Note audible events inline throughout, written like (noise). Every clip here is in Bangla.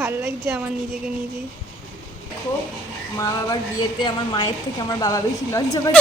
ভালো লাগছে আমার নিজেকে নিজেই। দেখো মা বাবার বিয়েতে আমার মায়ের থেকে আমার বাবা বেশি লজ্জা পায়।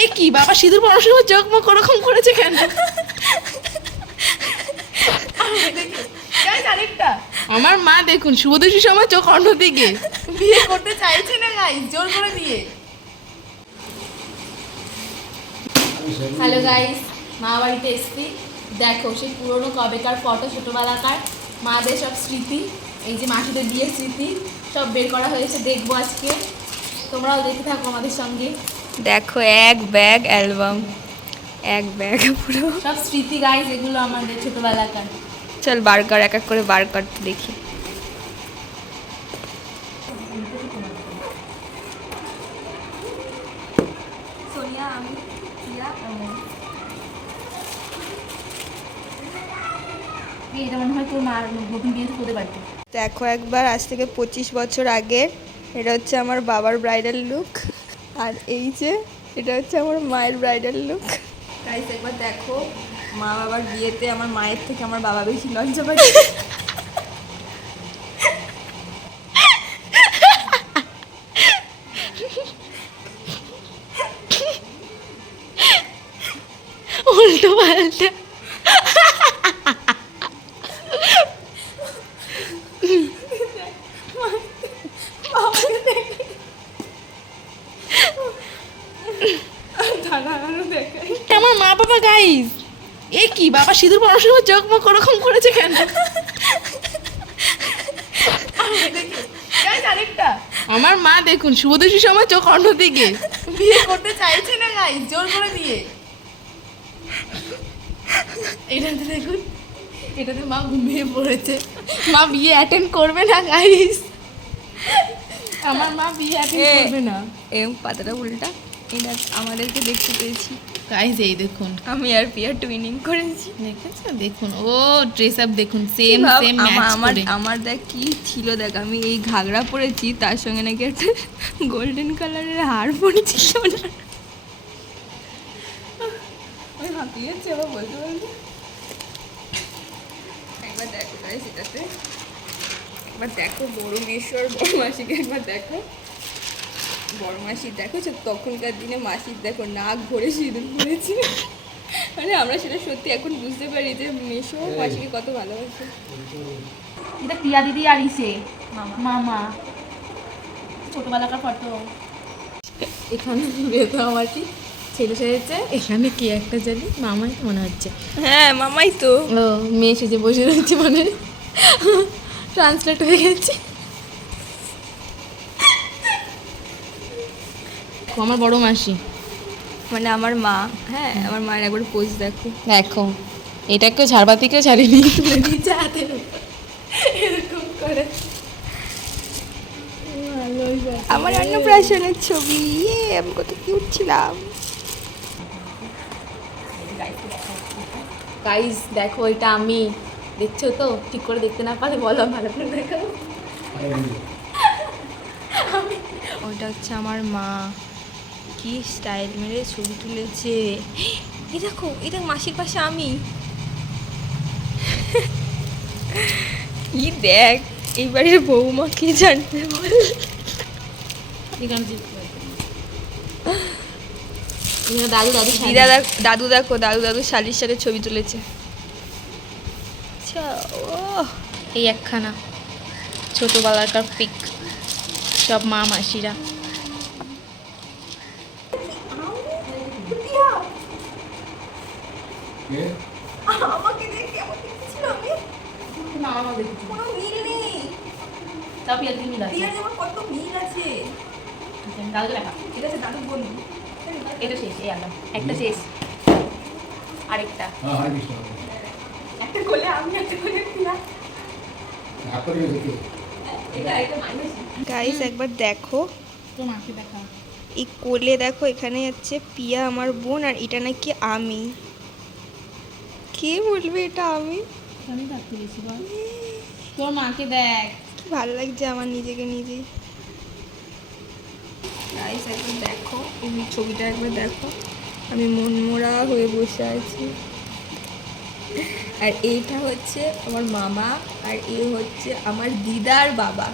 এ কি বাবা সিঁদুর সময় চোখ মুখ ওরকম করেছে কেন? আরেকটা আমার মা দেখুন শুভদর্শীর সময় চোখ অন্য দিকে। বিয়ে করতে চাইছে না গাইস জোর করে দিয়ে হ্যালো গাইস মা বাড়িতে এসছি। দেখো সেই পুরনো কবেকার ফটো ছোটোবেলাকার মাদের সব স্মৃতি এই যে মাসিদের বিয়ের স্মৃতি সব বের করা হয়েছে দেখব আজকে। তোমরাও দেখে থাকো আমাদের সঙ্গে। দেখো এক ব্যাগ অ্যালবাম এক ব্যাগ পুরো। সব স্মৃতি গাইজ এগুলো আমাদের ছোটোবেলাকার। চল বার কর এক এক করে বার করতে দেখি সোনিয়া আমি প্রিয়া এটা মনে হয় তোর মার নতুন বিয়ে তোদের বাড়িতে দেখো একবার আজ থেকে পঁচিশ বছর আগে এটা হচ্ছে আমার বাবার ব্রাইডাল লুক আর এই যে এটা হচ্ছে আমার মায়ের ব্রাইডাল লুক গাইস একবার দেখো মা বাবার বিয়েতে আমার মায়ের থেকে আমার বাবা বেশি লজ্জা পায়। উল্টো পাল্টা এটা আমার মা বাবা গাইস এ কি বাবা সিঁদুর সময় চোখ মুখ ওরকম করেছে কেন? আরেকটা। আমার মা দেখুন শুভদর্শীর সময় চোখ অন্য দিকে। বিয়ে করতে চাইছে না গাইস জোর করে দিয়ে এটাতে দেখুন এটাতে মা ঘুমিয়ে পড়েছে। মা বিয়ে অ্যাটেন্ড করবে না গাইস আমার মা বিয়ে অ্যাটেন্ড করবে না। এরকম পাতাটা উল্টা। এটা আমাদেরকে দেখতে পেয়েছি। গাইস এই দেখুন। আমি আর পিয়া টুইনিং করেছি। দেখেছ? দেখুন ও ড্রেস আপ দেখুন সেম সেম ম্যাচ আমার আমার দেখ কি ছিল দেখ আমি এই ঘাগরা পরেছি তার সঙ্গে নাকি একটা গোল্ডেন কালারের হার পরেছি সোনার আমি হাঁপিয়েছি আবার বলতে বলতে। একবার দেখো তাই সেটাতে একবার দেখো বড় মেশ্বর বড় মাসিকে একবার দেখো। বড় মাসি দেখো তখনকার দিনে মাসির দেখো নাক ভরে সিঁদুর পড়েছি মানে আমরা সেটা সত্যি এখন বুঝতে পারি যে মেশো মাসিকে কত ভালোবাসে। এটা প্রিয়া দিদি আর ইসে মামা। ছোটবেলাকার ফটো। এখানে বিয়েতে আমার কি ছেলে সেজেছে? এখানে কি একটা জানি? মামাই তো মনে হচ্ছে। হ্যাঁ মামাই তো। ও মেয়ে সেজে বসে রয়েছে মানে ট্রান্সলেট হয়ে গেছে। ও আমার বড় মাসি। মানে আমার মা হ্যাঁ আমার মায়ের একবার পোজ দেখো। দেখো এটাকেও ঝাড়বাতিকেও ছাড়িনি নিচে হাতের উপর। এরকম করে। আমার অন্নপ্রাশনের ছবি। ইয়ে আমি কত কিউট ছিলাম। গাইস দেখো এটা আমি। দেখছ তো? ঠিক করে দেখতে না পারলে বলো ভালো করে দেখাবো। ওটা হচ্ছে আমার মা। কি স্টাইল মেরে ছবি তুলেছে? এই দেখো এই দেখ মাসির পাশে আমি। কি দেখ এই বাড়ির বৌমা কি জানতে বল? দাদু দাদু দিদা দেখ- দাদু দেখো দাদু দাদু শালির সাথে ছবি তুলেছে। ও এই একখানা ছোটোবেলাকার পিক সব মা মাসিরা। আমাকে দেখে দেখেছিল আমি? দেখেছি। কোনো মিল নেই। মিল আছে। আমার কত মিল আছে। দাদু দেখা। এটা আছে দাদু বন্ধু এটা শেষ এই আলাম একটা শেষ। আরেকটা। একটা কোলে আমি একটা কোলে গাইস একবার দেখো। তো মাকে দেখা। এই কোলে দেখো এখানে হচ্ছে পিয়া আমার বোন আর এটা নাকি আমি। কে বলবে এটা আমি? আমি থাকতে গেছি বল। তোর মাকে দেখ। কি ভালো লাগছে আমার নিজেকে নিজেই। গাইস একবার দেখো এই ছবিটা একবার দেখো। আমি মনমোরা হয়ে বসে আছি। আর এইটা হচ্ছে আমার মামা আর এ হচ্ছে আমার দিদার বাবা।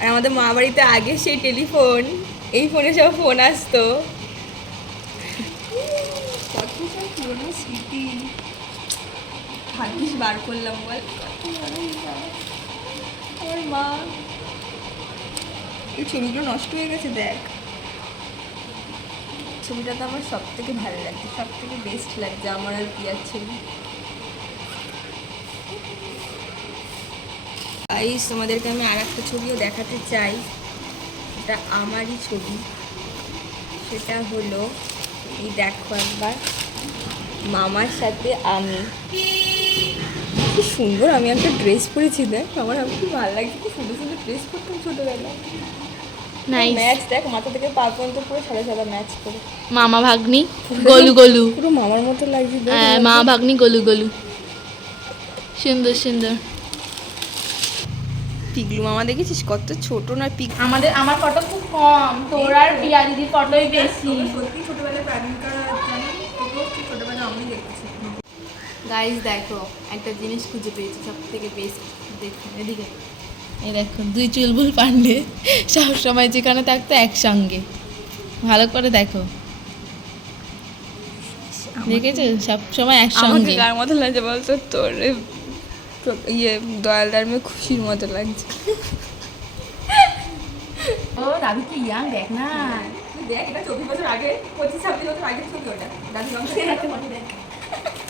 আর আমাদের মা বাড়িতে আগে সেই টেলিফোন এই ফোনে সব ফোন আসতো কত সব পুরোনো স্মৃতি ভাগ্যিস বার করলাম বল। আমার মা। এই ছবিগুলো নষ্ট হয়ে গেছে, দেখ। ছবিটা তো আমার সব থেকে ভালো লাগছে সব থেকে বেস্ট লাগছে, আমার আর পিয়ার ছবি। গাইস তোমাদেরকে আমি আর একটা ছবিও দেখাতে চাই। এটা আমারই ছবি। সেটা হলো, এই দেখো একবার। মামার সাথে আমি। কি সুন্দর আমি একটা ড্রেস পরেছি দেখ আমার আমি খুব ভালো লাগছে কি সুন্দর সুন্দর ড্রেস পরতাম ছোটোবেলায়। নাইস ম্যাচ দেখ মাথা থেকে পা পর্যন্ত পুরো সাদা সাদা ম্যাচ করে। মামা ভাগ্নি গলু গলু। পুরো মামার মতো লাগছে হ্যাঁ মা ভাগ্নি গলু গলু। সুন্দর সুন্দর। পিগলু মামা দেখেছিস? কত ছোট না পিক আমাদের আমার ফটো খুব কম। তোর আর প্রিয়া দিদির ফটোই বেশি। সত্যি ছোটবেলায় প্রাণীকা জানি তোকেও তুই ছোটবেলায় আমি দেখেছি গাইস দেখো একটা জিনিস খুঁজে পেয়েছি সব থেকে বেস্ট দেখো এদিকে। এই দেখো দুই চুলবুল পান্ডে সব সময় যেখানে থাকতো একসঙ্গে। ভালো করে দেখো। দেখেছ? সব সময় একসঙ্গে। কার মতো লাগছে বলতো তোর ইয়ে দয়ালদার মেয়ে খুশির মতো লাগছে। ও দাদু কি ইয়াং দেখ না। দেখ এটা চব্বিশ বছর আগে পঁচিশ ছাব্বিশ বছর আগের ছবি ওটা? দাদু আমার (laughs)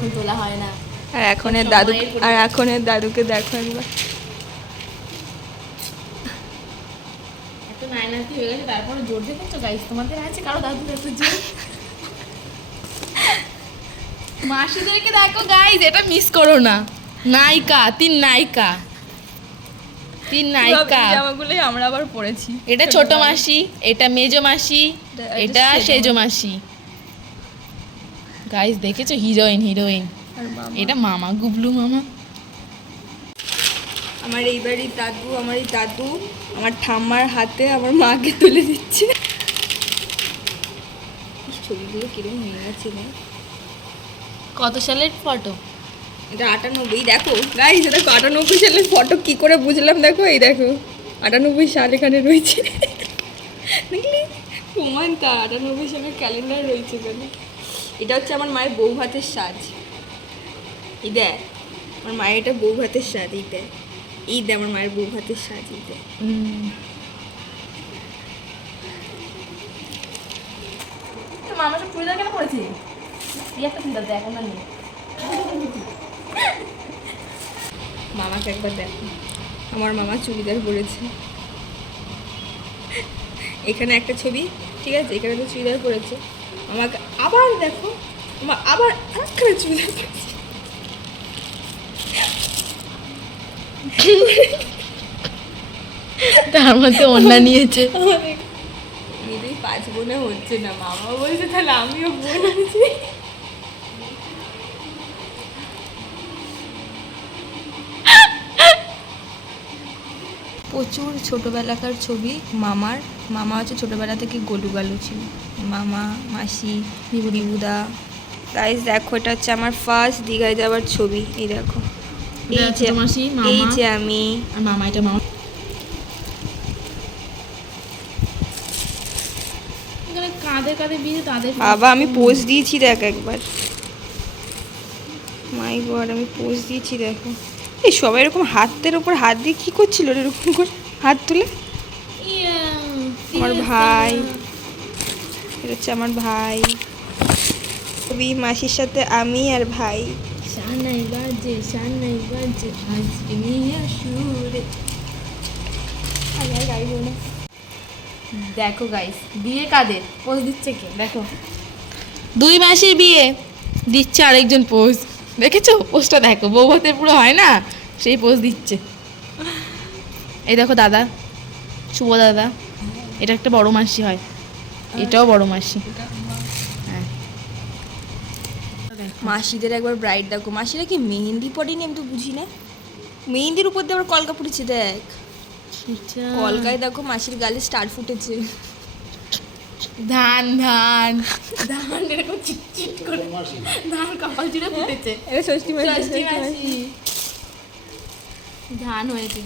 এখন তোলা হয় না। আর এখনের দাদু সময়ের আর এখনের দাদুকে দেখো একবার। এত নাইনাতি হয়ে গেছে তারপরে জোর দেখেছ গাইস তোমাদের আছে কারও দাদু এত জোর মাসিদেরকে দেখো গাইস এটা মিস করো না। নায়িকা তিন নায়িকা। তিন নায়িকা। জামাগুলোই আমরা আবার পড়েছি। এটা ছোট মাসি এটা মেজো মাসি এটা সেজো মাসি। গাইস দেখেছ? Heroine heroine. এটা মামা গুবলু মামা। আমার এই বাড়ির দাদু আমার এই দাদু আমার ঠাম্মার হাতে আমার মাকে তুলে দিচ্ছে। ছবিগুলো কীরকম হয়ে গেছে কত সালের ফটো এটা আটানব্বই দেখো। গাইস দেখো আটানব্বই সালের ফটো কি করে বুঝলাম? দেখো এই দেখো। আটানব্বই সাল এখানে রয়েছে। দেখলি? প্রমাণ তা আটানব্বই সালের ক্যালেন্ডার রয়েছে এখানে। এটা হচ্ছে আমার মায়ের বউ ভাতের সাজ এই দেখ আমার মায়ের এটা বউ ভাতের সাজ এই দেখ। এই দেখ আমার মায়ের বউ ভাতের সাজ এই দেখ। মামা সব চুড়িদার কেন পড়েছে এই একটা চুড়িদার দেখ ওনার নেই মামাকে একবার দেখো। আমার মামা চুড়িদার পরেছে। এখানে একটা ছবি ঠিক আছে? এখানে একটা চুড়িদার পরেছে। আমাকে আবার দেখো আমার আবার আরেকখানে চুড়িদার তার মধ্যে অন্যা নিয়েছে। নিজেই পাঁচ বোনে হচ্ছে না মামা বলছে তাহলে আমিও বোন আছি প্রচুর ছোটোবেলাকার ছবি মামার। মামা হচ্ছে ছোটোবেলা থেকে গলু গালু ছিল। মামা মাসি বিবুদা গাইজ দেখো এটা হচ্ছে আমার ফার্স্ট দীঘায় যাওয়ার ছবি। এই দেখো। এই যে এই যে আমি। মামা এটা মামা। কাঁধে কাঁধে বিয়ে তাদের বাবা আমি পোজ দিয়েছি দেখ একবার। মাই গড আমি পোজ দিয়েছি দেখো। এই সবাই এরকম হাতের ওপর হাত দিয়ে কী করছিল এরকম করে হাত তুলে? আমার ভাই। এটা হচ্ছে আমার ভাই। ছবি মাসির সাথে আমি আর ভাই। শানাই বাজে শানাই বাজে আজকে নিয়ে সুরে দেখো গাইস বিয়ে কাদের? পোজ দিচ্ছে কে? দেখো। দুই মাসের বিয়ে। দিচ্ছে আরেকজন পোজ দেখেছ? পোজটা দেখো। বৌভাতের পুরো হয় না? সেই পোজ দিচ্ছে। এই দেখো দাদা শুভ দাদা। এটা একটা বড় মাসি হয়। এটাও বড় মাসি। হ্যাঁ। মাসিদের একবার ব্রাইড দেখো। মাসিরা কি মেহেন্দি পড়েনি আমি তো বুঝি না মেহেন্দির উপর দিয়ে আবার কলকা পড়েছে দেখ। কলকায় দেখো মাসির গালে স্টার ফুটেছে। ধান ধান। ধান এরকম চিটচিট করে। ধান কপাল জুড়ে ফুটেছে। এটা ষষ্ঠী মাসি ষষ্ঠী মাসি। ধান হয়েছে।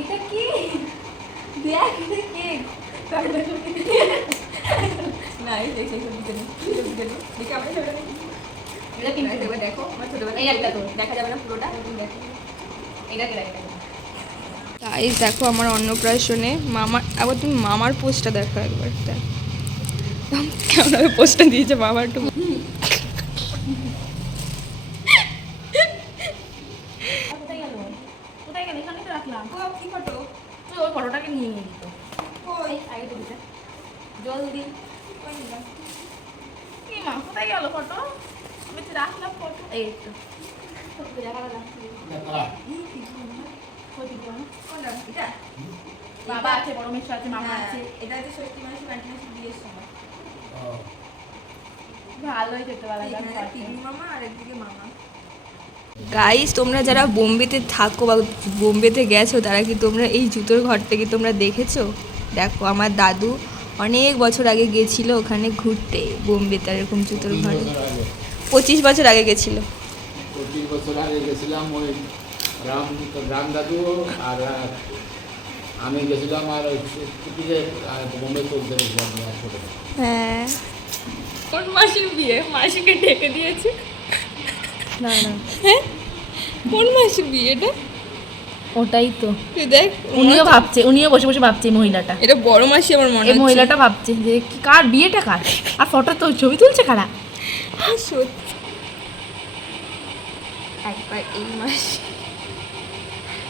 এটা কি? দেখ এই দেখ আমার ছোটবেলা এটা কি? একবার দেখো আমার ছোটবেলা এই একটা তো। দেখা যাবে না পুরোটা দেখো এটাকে দেখো গাইস দেখো আমার অন্নপ্রাশনে মামার আবার তুমি মামার পোস্টটা দেখো একবার দেখ। কেমন পোস্টটা দিয়েছে মামার একটু কোথায় গেল কোথায় গেল এখানে তো রাখলাম কি ফটো তুই ওই ফটোটাকে নিয়ে নিয়ে দিত আগে তো দিতে। জলদি। কি মা কোথায় গেল ফটো? তো রাখলাম ফটো। এই তো। বাবা আছে বড় মেশো আছে মামা আছে। এটা হচ্ছে ষষ্ঠী মাসি বান্টি বিয়ের সময়। ভালোই যেতে পারা মামা আর একদিকে মামা। গাইস তোমরা যারা বোম্বেতে থাকো বা বোম্বেতে গেছো তারা কি তোমরা এই জুতোর ঘরটা কি তোমরা দেখেছ? দেখো আমার দাদু অনেক বছর আগে গেছিল ওখানে ঘুরতে বোম্বেতে এরকম জুতোর ঘরে। পঁচিশ বছর আগে গেছিল। পঁচিশ বছর আগে গেছিলাম ওই রাম রাম দাদু আর আমি গেছিলাম আর বোম্বে চলতে হ্যাঁ। কোন মাসির বিয়ে? মাসিকে ডেকে দিয়েছে? না না। হ্যাঁ? কোন মাসির বিয়ে এটা? ওটাই তো। তুই দেখ উনিও ভাবছে উনিও বসে বসে ভাবছে মহিলাটা। এটা বড় মাসি আমার মনে এই হচ্ছে। মহিলাটা ভাবছে যে কার বিয়েটা কার? আর ফটো তো ছবি তুলছে কারা? সত্যি। একবার এই মাস।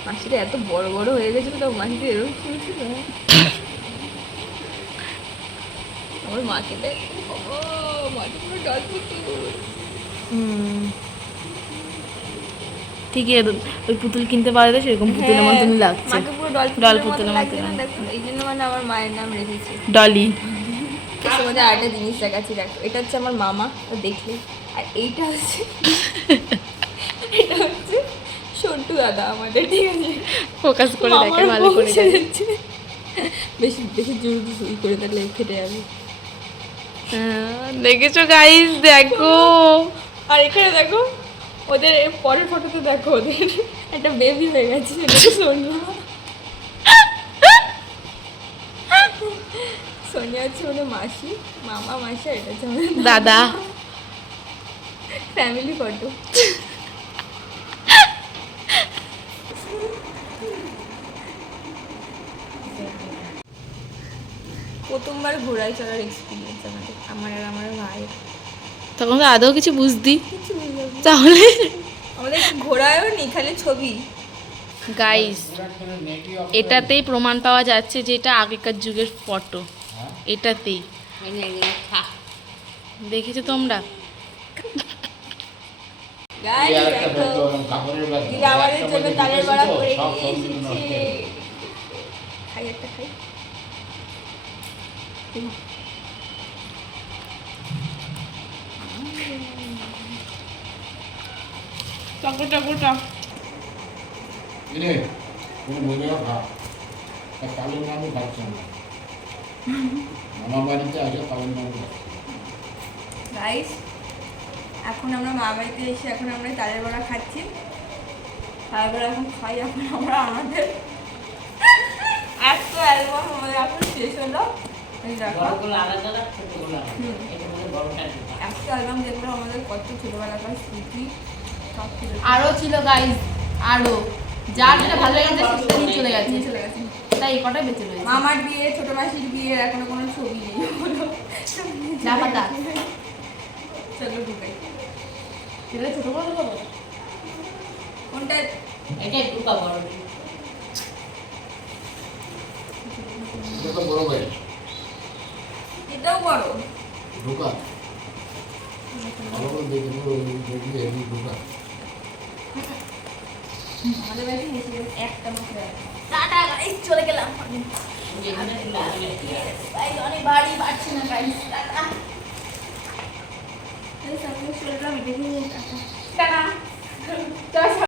মাসিটা এত বড় বড় হয়ে গেছিল তো মাসিটা এরকম চলছিল আমার মাকে দেখ। ও মাকে পুরো ডল পুতুল ঠিকই ওই পুতুল কিনতে পাওয়া সেরকম পুতুলের হ্যাঁ, মতনই লাগছে। পুরো ডল পুতুলের পুতুলের মতো এই জন্য মানে আমার মায়ের নাম রেখেছে। ডলি তোমাদের আরেকটা জিনিস দেখাচ্ছি দেখো। এটা হচ্ছে আমার মামা ও দেখলে। আর এইটা হচ্ছে এটা হচ্ছে সন্টু দাদা আমাদের ঠিক আছে? ফোকাস করে দেখে ভালো করে বউ দেখে। সেজেছে। বেশি বেশি জোর শুরু করে থাকলে ফেটে যাবে। হ্যাঁ, দেখেছ গাইস দেখো। আর এখানে দেখো ওদের পরের ফটোতে দেখো ওদের একটা বেবি হয়ে গেছে সেটা সোনিয়া। সোনিয়া হচ্ছে ওদের মাসি মামা মাসি এটা হচ্ছে দাদা। ফ্যামিলি ফটো প্রথমবার ঘোড়ায় চড়ার এক্সপিরিয়েন্স আমাদের আমার আর আমার ভাইয়ের তখন তো আদৌ কিছু বুঝদি তাহলে? আমাদের ঘোড়ায়ও নেই খালি ছবি। গাইস এটাতেই প্রমাণ পাওয়া যাচ্ছে যে এটা আগেকার যুগের ফটো। এটাতেই। দেখেছ তোমরা? গাইস দেখো কাপড়ের খা। আর কালো না বাড়িতে নাম গাইস এখন আমরা মা বাড়িতে এসে এখন আমরা তালের বড়া খাচ্ছি। তালের বড়া এখন খাই এখন আমরা আমাদের একটা অ্যালবাম আমাদের এখন শেষ হলো। এই দেখো। হুম। একটা অ্যালবাম দেখল আমাদের কত ছোটবেলাকার স্মৃতি সব ছিল আরও ছিল গাইস আরও। যার যেটা ভালো লেগেছে সেটা নিয়ে চলে গেছে। চলে গেছে। তাই এই কটাই বেঁচে রয়েছে। মামার বিয়ে ছোট মাসির বিয়ে এখনও কোনো ছবি নেই। না পাতা। চলো ঢুকাই। সেটা ছোট বড় কোনটা? এটা তো বড় ভাই এটাও বড়। ঢোকা। ভালো করে দেখব দেখবি হেভি ঢোকা। চলে গেলাম। অনেক বাড়ি বাড়ছে না গাইস টাটা। টাটা।